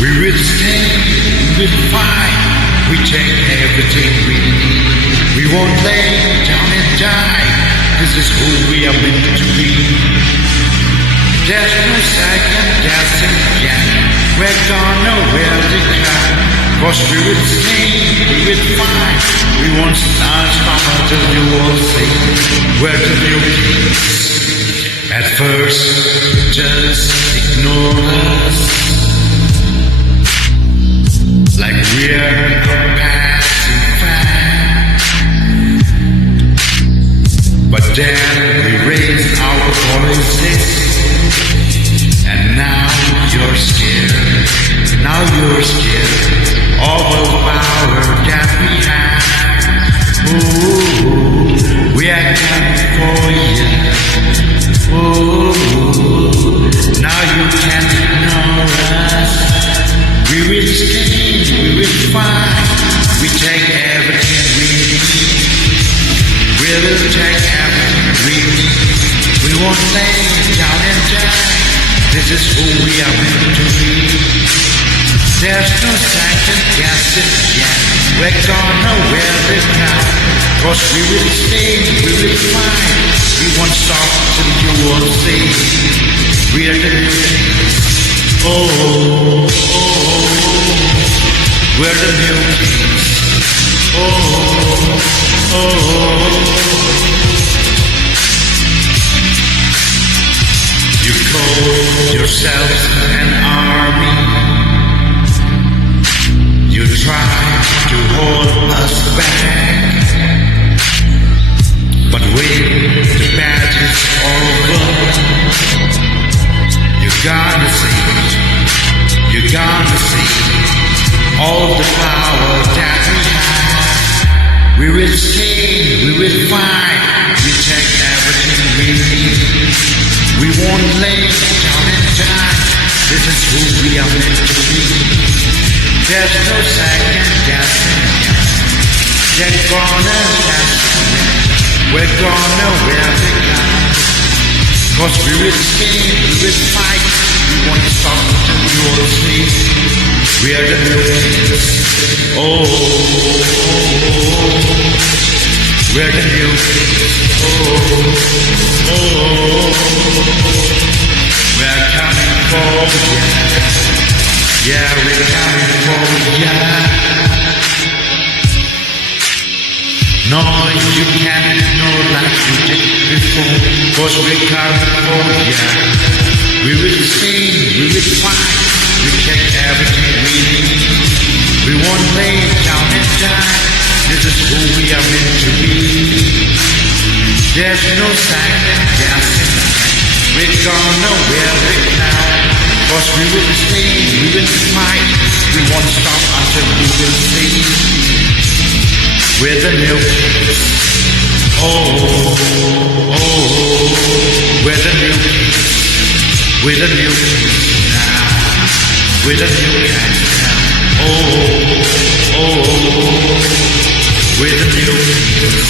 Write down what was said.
We will stay, we will fight, we take everything we need. We won't lay down and die, this is who we are meant to be. There's no second guessing yet, we're gonna wear the crown. Cause we will stay, we will fight, we won't stop until you all see we're the new kings. At first, just ignore us, like we're passing fast. But then we raised our voices, and now you're scared. Now you're scared of the power that we have. Ooh, we are coming for you. Ooh, now you can't ignore us. We will stay, we will fight, we take everything we need. We will take everything we need. We won't lay down and die, this is who we are meant to be. There's no second guessing yet, we're gonna wear the crown. Cause we will stay, we will fight, we won't stop till you all see we're the new kings. Oh, we're the new kings. You call yourselves an army. You try to hold us back, but when the battle's over, you're gonna see all the power that we have. We will stay, we will fight, we take everything we need. We won't lay down and die, this is who we are meant to be. There's no second guessing, they're gonna test me. We're gonna wear the crown. Cause we will stay, we will fight, we won't stop until you all see we are the new kings. We're the new kings. We're coming for ya. Yeah, we're coming for ya. No, you can't ignore like you did before. Cause we're coming for ya. We will sing, we will fight, we take everything we need. We won't lay down and die, this is who we are meant to be. There's no second guessing, we're gonna wear it now. Cause we will stay, we will fight, we won't stop until we will see we're the new kings. We're the new kings. We're the new kings now. We're the new kings now. We're the new kings.